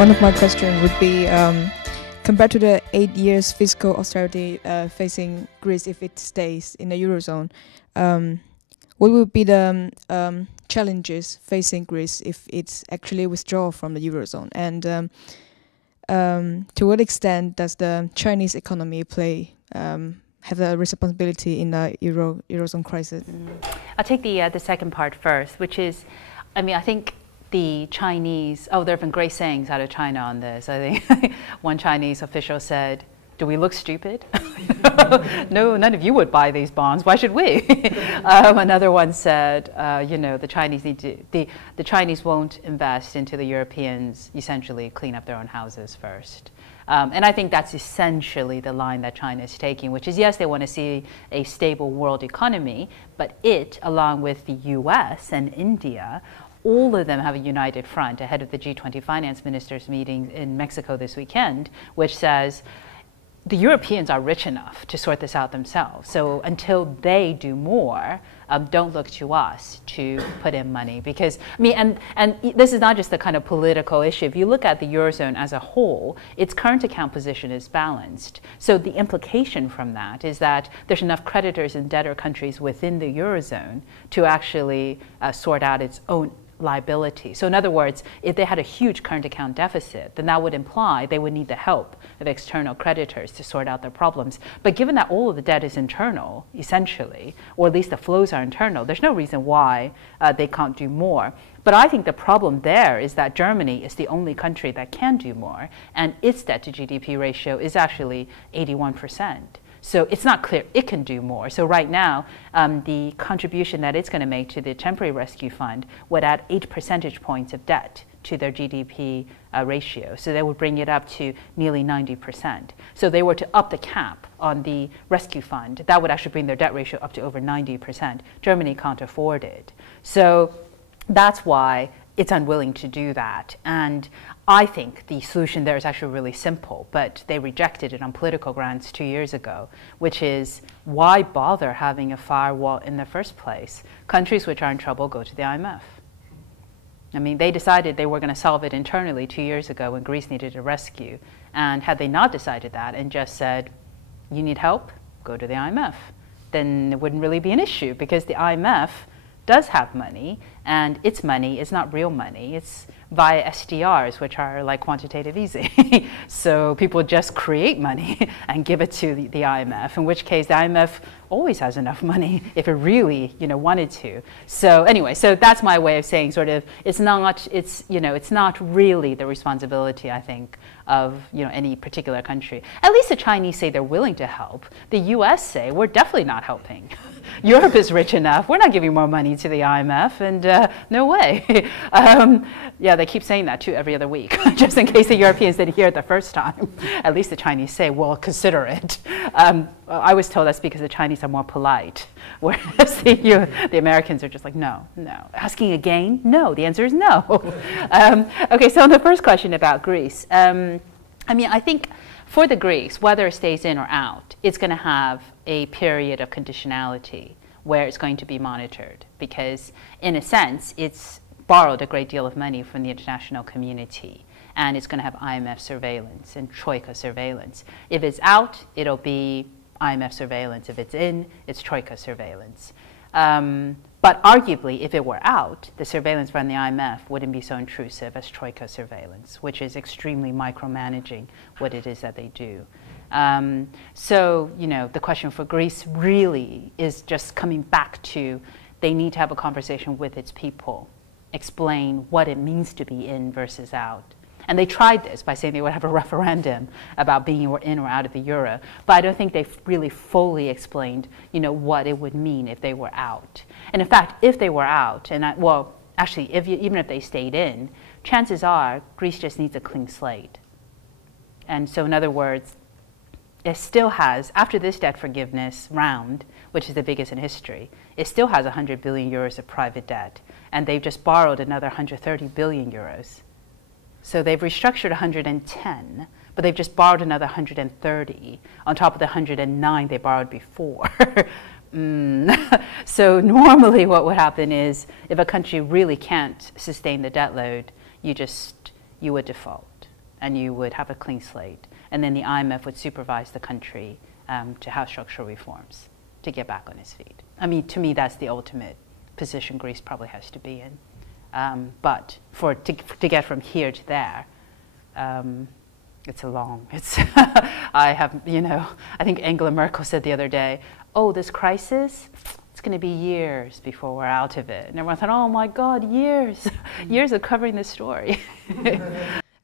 One of my questions would be, compared to the 8 years fiscal austerity facing Greece if it stays in the Eurozone, what would be the challenges facing Greece if it's actually withdraw from the Eurozone? And to what extent does the Chinese economy have a responsibility in the Eurozone crisis? I'll take the second part first, which is, I think the Chinese, there have been great sayings out of China on this. I think one Chinese official said, "Do we look stupid?" No, none of you would buy these bonds. Why should we? Another one said, the Chinese the Chinese won't invest into the Europeans, essentially clean up their own houses first. And I think that's essentially the line that China is taking, which is, yes, they want to see a stable world economy, but it, along with the US and India, all of them have a united front ahead of the G20 finance ministers meeting in Mexico this weekend, which says the Europeans are rich enough to sort this out themselves. So until they do more, don't look to us to put in money. Because, and this is not just the kind of political issue. If you look at the Eurozone as a whole, its current account position is balanced. So the implication from that is that there's enough creditors and debtor countries within the Eurozone to actually sort out its own liability. So in other words, if they had a huge current account deficit, then that would imply they would need the help of external creditors to sort out their problems. But given that all of the debt is internal, essentially, or at least the flows are internal, there's no reason why they can't do more. But I think the problem there is that Germany is the only country that can do more, and its debt to GDP ratio is actually 81%. So it's not clear it can do more. So right now, the contribution that it's going to make to the temporary rescue fund would add 8 percentage points of debt to their GDP ratio. So they would bring it up to nearly 90%. So they were to up the cap on the rescue fund, that would actually bring their debt ratio up to over 90%. Germany can't afford it. So that's why it's unwilling to do that. And I think the solution there is actually really simple, but they rejected it on political grounds 2 years ago, which is, why bother having a firewall in the first place? Countries which are in trouble go to the IMF. They decided they were going to solve it internally 2 years ago when Greece needed a rescue. And had they not decided that and just said, you need help, go to the IMF, then it wouldn't really be an issue, because the IMF does have money, and its money is not real money. It's via SDRs, which are like quantitative easing. So people just create money and give it to the IMF, in which case the IMF always has enough money if it really wanted to. So anyway, so that's my way of saying sort of it's not really the responsibility, I think, of any particular country. At least the Chinese say they're willing to help. The US say we're definitely not helping. Europe is rich enough. We're not giving more money to the IMF, and no way. Yeah, they keep saying that too every other week, just in case the Europeans didn't hear it the first time. At least the Chinese say, well, consider it. I was told that's because the Chinese are more polite, whereas the Americans are just like, no. Asking again? No. The answer is no. Okay, so on the first question about Greece, I think for the Greece, whether it stays in or out, it's going to have a period of conditionality where it's going to be monitored, because in a sense, it's borrowed a great deal of money from the international community, and it's going to have IMF surveillance and Troika surveillance. If it's out, it'll be IMF surveillance. If it's in, it's Troika surveillance. But arguably, if it were out, the surveillance from the IMF wouldn't be so intrusive as Troika surveillance, which is extremely micromanaging what it is that they do. So, the question for Greece really is just coming back to, they need to have a conversation with its people, explain what it means to be in versus out. And they tried this by saying they would have a referendum about being in or out of the euro, but I don't think they've really fully explained, what it would mean if they were out. And in fact, if they were out, and even if they stayed in, chances are Greece just needs a clean slate. And so, in other words, it still has, after this debt forgiveness round, which is the biggest in history, it still has 100 billion euros of private debt, and they've just borrowed another 130 billion euros. So they've restructured 110, but they've just borrowed another 130 on top of the 109 they borrowed before. So normally what would happen is, if a country really can't sustain the debt load, you would default. and you would have a clean slate. And then the IMF would supervise the country to have structural reforms to get back on its feet. I mean, to me, that's the ultimate position Greece probably has to be in. But to get from here to there, it's I think Angela Merkel said the other day, oh, this crisis, it's going to be years before we're out of it. And everyone thought, oh my God, years, years of covering this story.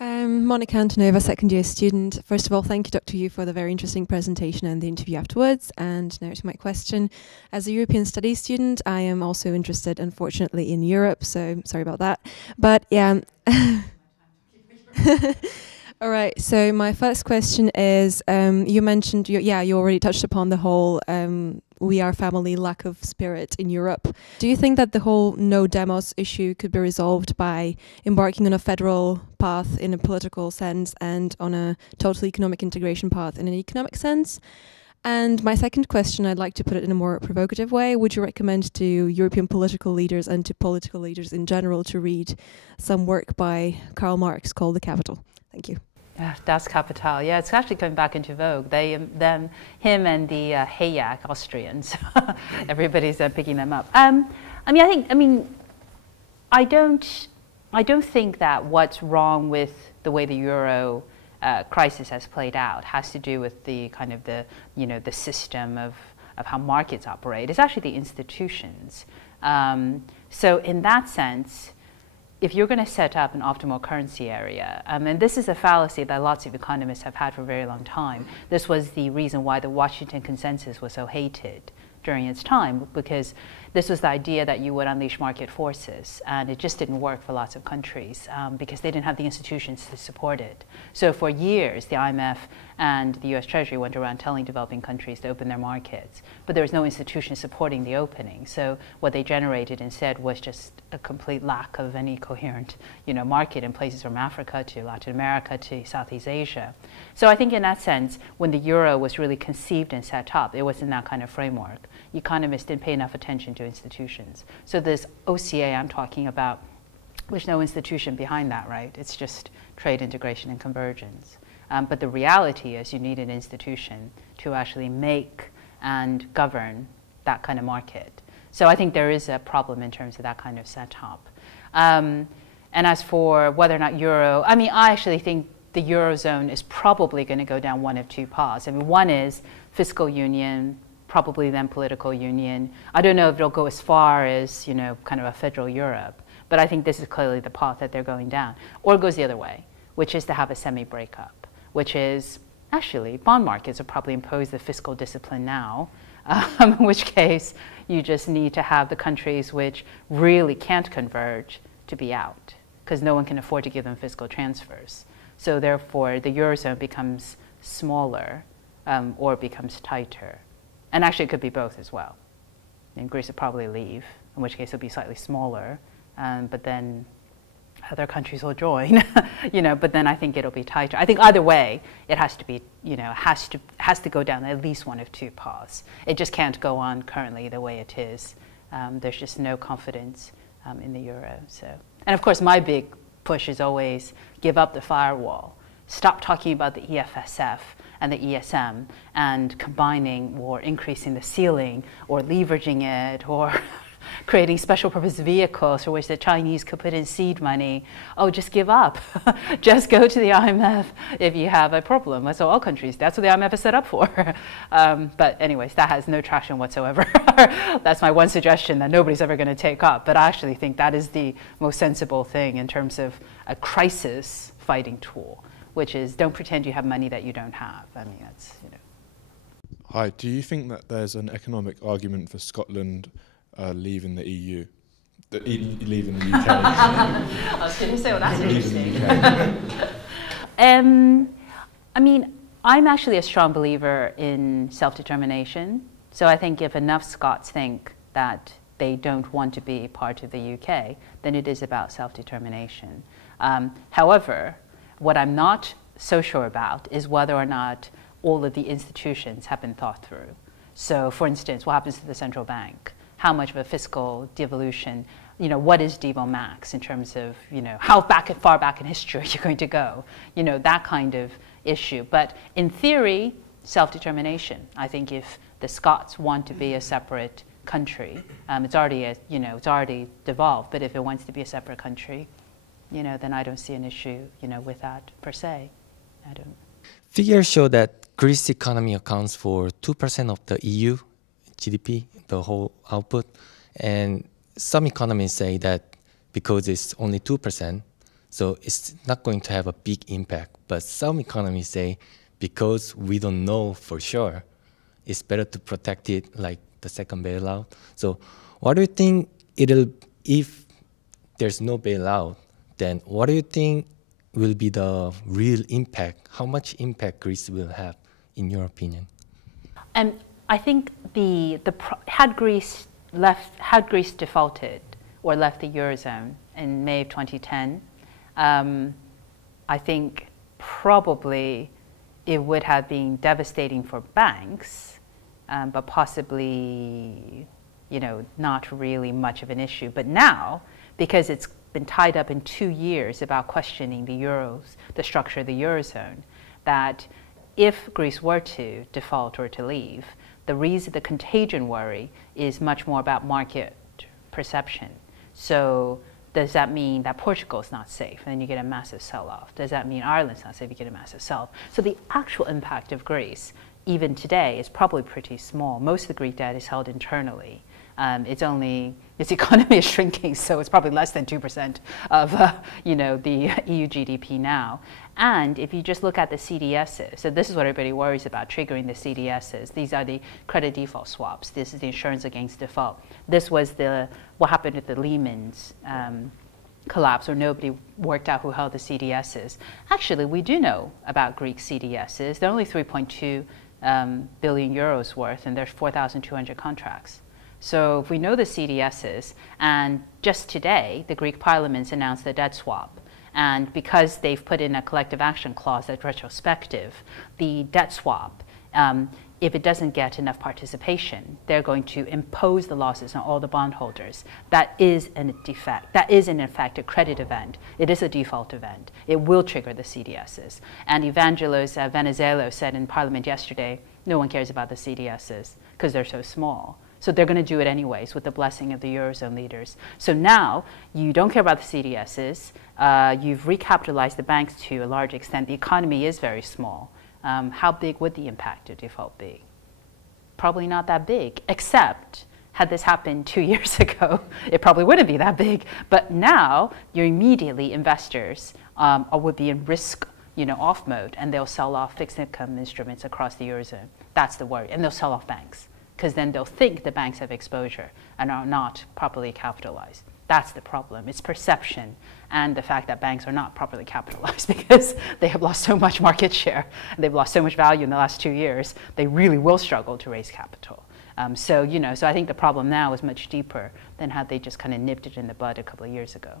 Monica Antonova, second year student. First of all, thank you, Dr. Yueh, for the very interesting presentation and the interview afterwards. And now to my question. As a European studies student, I am also interested, unfortunately, in Europe, so sorry about that. But yeah. All right, so my first question is, you mentioned, you already touched upon the whole we are family lack of spirit in Europe. Do you think that the whole no demos issue could be resolved by embarking on a federal path in a political sense and on a total economic integration path in an economic sense? And my second question, I'd like to put it in a more provocative way. Would you recommend to European political leaders and to political leaders in general to read some work by Karl Marx called The Capital? Thank you. Das Kapital. Yeah, it's actually coming back into vogue. Him and the Hayek Austrians. Everybody's picking them up. I don't think that what's wrong with the way the euro crisis has played out has to do with the kind of the system of how markets operate. It's actually the institutions. So in that sense, if you're going to set up an optimal currency area, and this is a fallacy that lots of economists have had for a very long time. This was the reason why the Washington Consensus was so hated during its time, because this was the idea that you would unleash market forces, and it just didn't work for lots of countries because they didn't have the institutions to support it. So for years, the IMF and the US Treasury went around telling developing countries to open their markets, but there was no institution supporting the opening. So what they generated instead was just a complete lack of any coherent, market in places from Africa to Latin America to Southeast Asia. So I think in that sense, when the euro was really conceived and set up, it was in that kind of framework. Economists didn't pay enough attention to institutions. So this OCA I'm talking about, there's no institution behind that, right? It's just trade integration and convergence. But the reality is you need an institution to actually make and govern that kind of market. So I think there is a problem in terms of that kind of setup. And as for whether or not euro, I actually think the Eurozone is probably going to go down one of two paths. One is fiscal union, probably then political union. I don't know if it'll go as far as, kind of a federal Europe, but I think this is clearly the path that they're going down. Or it goes the other way, which is to have a semi-breakup, which is, actually, bond markets will probably impose the fiscal discipline now, in which case you just need to have the countries which really can't converge to be out, because no one can afford to give them fiscal transfers. So therefore, the Eurozone becomes smaller or becomes tighter. And actually, it could be both as well. And Greece would probably leave, in which case it'll be slightly smaller, but then other countries will join, but then I think it'll be tighter. I think either way, it has to be, has to go down at least one of two paths. It just can't go on currently the way it is. There's just no confidence in the euro. So, and of course, my big push is always give up the firewall. Stop talking about the EFSF and the ESM and combining or increasing the ceiling or leveraging it or creating special purpose vehicles for which the Chinese could put in seed money. Oh, just give up. Just go to the IMF if you have a problem. So all countries, that's what the IMF is set up for. But anyways, that has no traction whatsoever. That's my one suggestion that nobody's ever going to take up. But I actually think that is the most sensible thing in terms of a crisis fighting tool, which is don't pretend you have money that you don't have. That's, Hi, do you think that there's an economic argument for Scotland leaving the EU? Leaving the UK? I was going to say, well, that's interesting. I'm actually a strong believer in self-determination. So I think if enough Scots think that they don't want to be part of the UK, then it is about self-determination. However, what I'm not so sure about is whether or not all of the institutions have been thought through. So, for instance, what happens to the central bank? How much of a fiscal devolution? what is Devo max in terms of, how far back in history are you going to go? That kind of issue. But in theory, self-determination. I think if the Scots want to be a separate country, it's already devolved. But if it wants to be a separate country, then I don't see an issue, with that per se. I don't. Figures show that Greece economy accounts for 2% of the EU GDP, the whole output, and some economists say that because it's only 2%, so it's not going to have a big impact. But some economists say because we don't know for sure, it's better to protect it like the second bailout. So what do you think if there's no bailout, then what do you think will be the real impact? How much impact Greece will have, in your opinion? And I think had Greece defaulted or left the Eurozone in May of 2010, I think probably it would have been devastating for banks, but possibly, not really much of an issue. But now, because it's been tied up in 2 years about questioning the structure of the Eurozone, that if Greece were to default or to leave, the contagion worry is much more about market perception. So does that mean that Portugal is not safe and then you get a massive sell-off? Does that mean Ireland's not safe, you get a massive sell-off? So the actual impact of Greece, even today, is probably pretty small. Most of the Greek debt is held internally. Its economy is shrinking, so it's probably less than 2% of the EU GDP now. And if you just look at the CDSs, so this is what everybody worries about, triggering the CDSs. These are the credit default swaps. This is the insurance against default. This was what happened at the Lehman's collapse, where nobody worked out who held the CDSs. Actually, we do know about Greek CDSs. They're only 3.2 billion euros worth, and there's 4,200 contracts. So if we know the CDSs, and just today, the Greek parliaments announced the debt swap. And because they've put in a collective action clause that's retrospective, the debt swap, if it doesn't get enough participation, they're going to impose the losses on all the bondholders. That is in effect a credit event. It is a default event. It will trigger the CDSs. And Evangelos Venizelos said in Parliament yesterday, no one cares about the CDSs because they're so small. So they're going to do it anyways with the blessing of the Eurozone leaders. So now you don't care about the CDSs. You've recapitalized the banks to a large extent. The economy is very small. How big would the impact of default be? Probably not that big, except had this happened 2 years ago, it probably wouldn't be that big. But now you're immediately investors would be in risk off mode, and they'll sell off fixed income instruments across the Eurozone. That's the worry. And they'll sell off banks, because then they'll think the banks have exposure and are not properly capitalized. That's the problem. It's perception and the fact that banks are not properly capitalized because they have lost so much market share. They've lost so much value in the last 2 years. They really will struggle to raise capital. So I think the problem now is much deeper than had they just kind of nipped it in the bud a couple of years ago.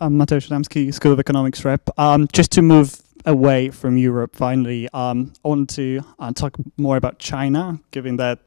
I'm Mateusz Adamski, School of Economics rep. Just to move away from Europe, finally, I want to talk more about China, given that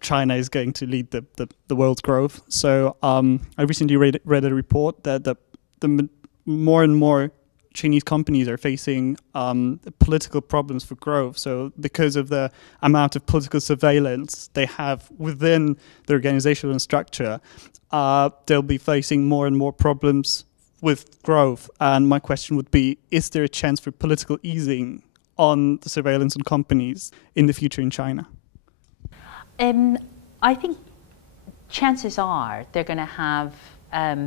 China is going to lead the world's growth. So I recently read a report that the more and more Chinese companies are facing political problems for growth. So because of the amount of political surveillance they have within the organizational structure, they'll be facing more and more problems with growth. And my question would be, is there a chance for political easing on the surveillance on companies in the future in China? I think chances are they're going to have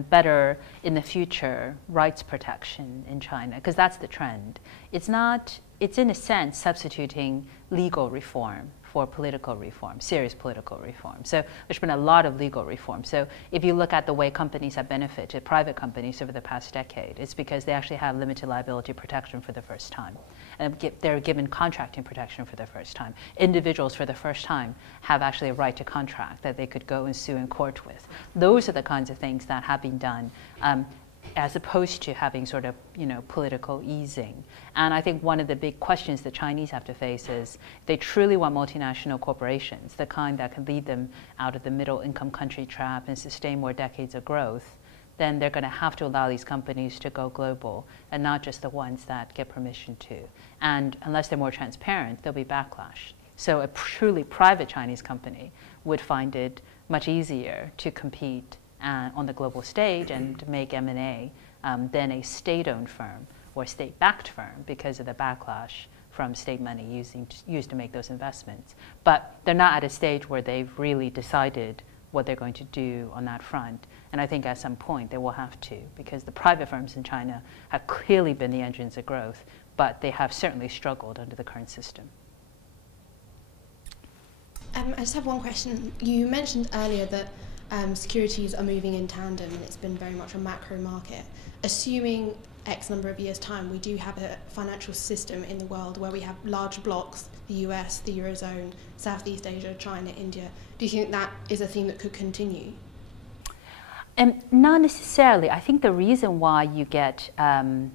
better in the future rights protection in China, because that's the trend. It's in a sense substituting legal reform for political reform, serious political reform. So there's been a lot of legal reform. So if you look at the way companies have benefited, private companies over the past decade, it's because they actually have limited liability protection for the first time. And they're given contracting protection for the first time. Individuals for the first time have actually a right to contract that they could go and sue in court with. Those are the kinds of things that have been done. as opposed to having sort of, political easing. And I think one of the big questions the Chinese have to face is they truly want multinational corporations, the kind that can lead them out of the middle income country trap and sustain more decades of growth. Then they're going to have to allow these companies to go global and not just the ones that get permission to. And unless they're more transparent, there'll be backlash. So a truly private Chinese company would find it much easier to compete on the global stage and to make M&A than a state-owned firm or state-backed firm because of the backlash from state money used to make those investments. But they're not at a stage where they've really decided what they're going to do on that front. And I think at some point they will have to, because the private firms in China have clearly been the engines of growth, but they have certainly struggled under the current system. I just have one question. You mentioned earlier that securities are moving in tandem and it's been very much a macro market. Assuming X number of years' time, we do have a financial system in the world where we have large blocks, the US, the Eurozone, Southeast Asia, China, India. Do you think that is a theme that could continue? Not necessarily. I think the reason why you get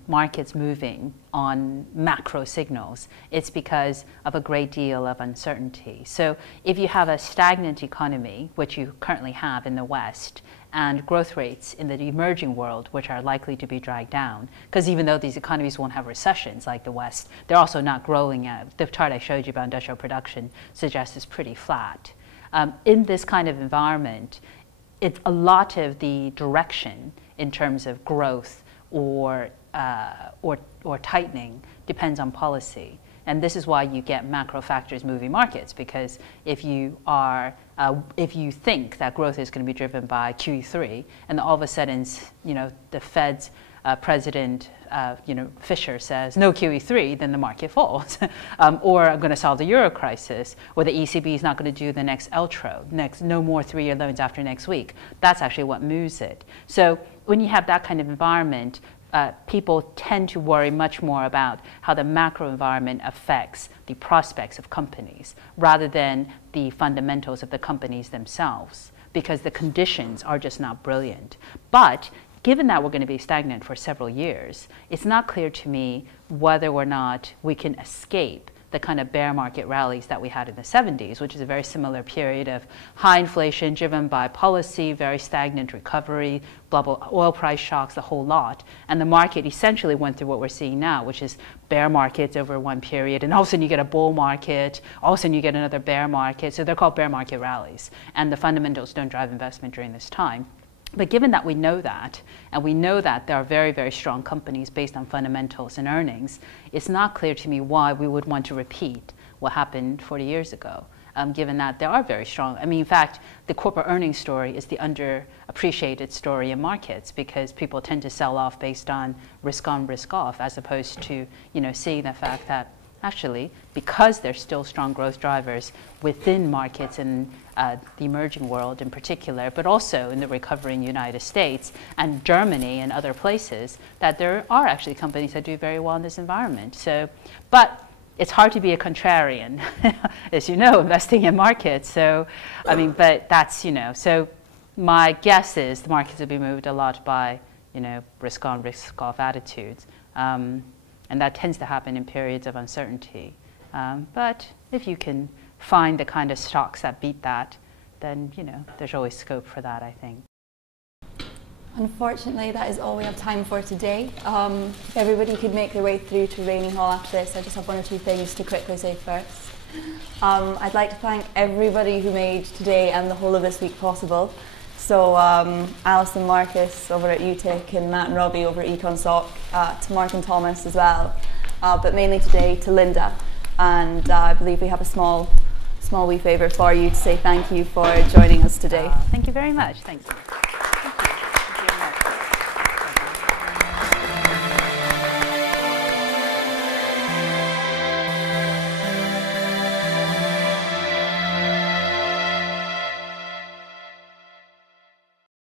markets moving on macro signals, it's because of a great deal of uncertainty. So if you have a stagnant economy, which you currently have in the West, and growth rates in the emerging world, which are likely to be dragged down, because even though these economies won't have recessions like the West, they're also not growing. The chart I showed you about industrial production suggests it's pretty flat. In this kind of environment, a lot of the direction in terms of growth or tightening depends on policy. And this is why you get macro factors moving markets, because if you think that growth is going to be driven by QE3, and all of a sudden, the Fed's president, Fisher says no QE3, then the market falls. Or I'm going to solve the euro crisis, or the ECB is not going to do the next LTRO, no more 3-year loans after next week. That's actually what moves it. So when you have that kind of environment, people tend to worry much more about how the macro environment affects the prospects of companies rather than the fundamentals of the companies themselves, because the conditions are just not brilliant. But given that we're going to be stagnant for several years, it's not clear to me whether or not we can escape the kind of bear market rallies that we had in the 70s, which is a very similar period of high inflation driven by policy, very stagnant recovery, global oil price shocks, the whole lot. And the market essentially went through what we're seeing now, which is bear markets over one period. And all of a sudden you get a bull market, all of a sudden you get another bear market. So they're called bear market rallies. And the fundamentals don't drive investment during this time. But given that we know that, and we know that there are very, very strong companies based on fundamentals and earnings, it's not clear to me why we would want to repeat what happened 40 years ago, given that there are very strong. I mean, in fact, the corporate earnings story is the underappreciated story in markets, because people tend to sell off based on risk on, risk off, as opposed to, seeing the fact that actually, because there's still strong growth drivers within markets in the emerging world in particular, but also in the recovering United States and Germany and other places, that there are actually companies that do very well in this environment. So, but it's hard to be a contrarian, as you know, investing in markets. So, I mean, but that's, so my guess is the markets will be moved a lot by, risk on, risk off attitudes. And that tends to happen in periods of uncertainty. But if you can find the kind of stocks that beat that, then there's always scope for that, I think. Unfortunately, that is all we have time for today. If everybody could make their way through to Rainy Hall after this, I just have one or two things to quickly say first. I'd like to thank everybody who made today and the whole of this week possible. So Alice and Marcus over at UTIC, and Matt and Robbie over at EconSoc, to Mark and Thomas as well, but mainly today to Linda. And I believe we have a small wee favour for you to say thank you for joining us today. Thank you very much. Thanks.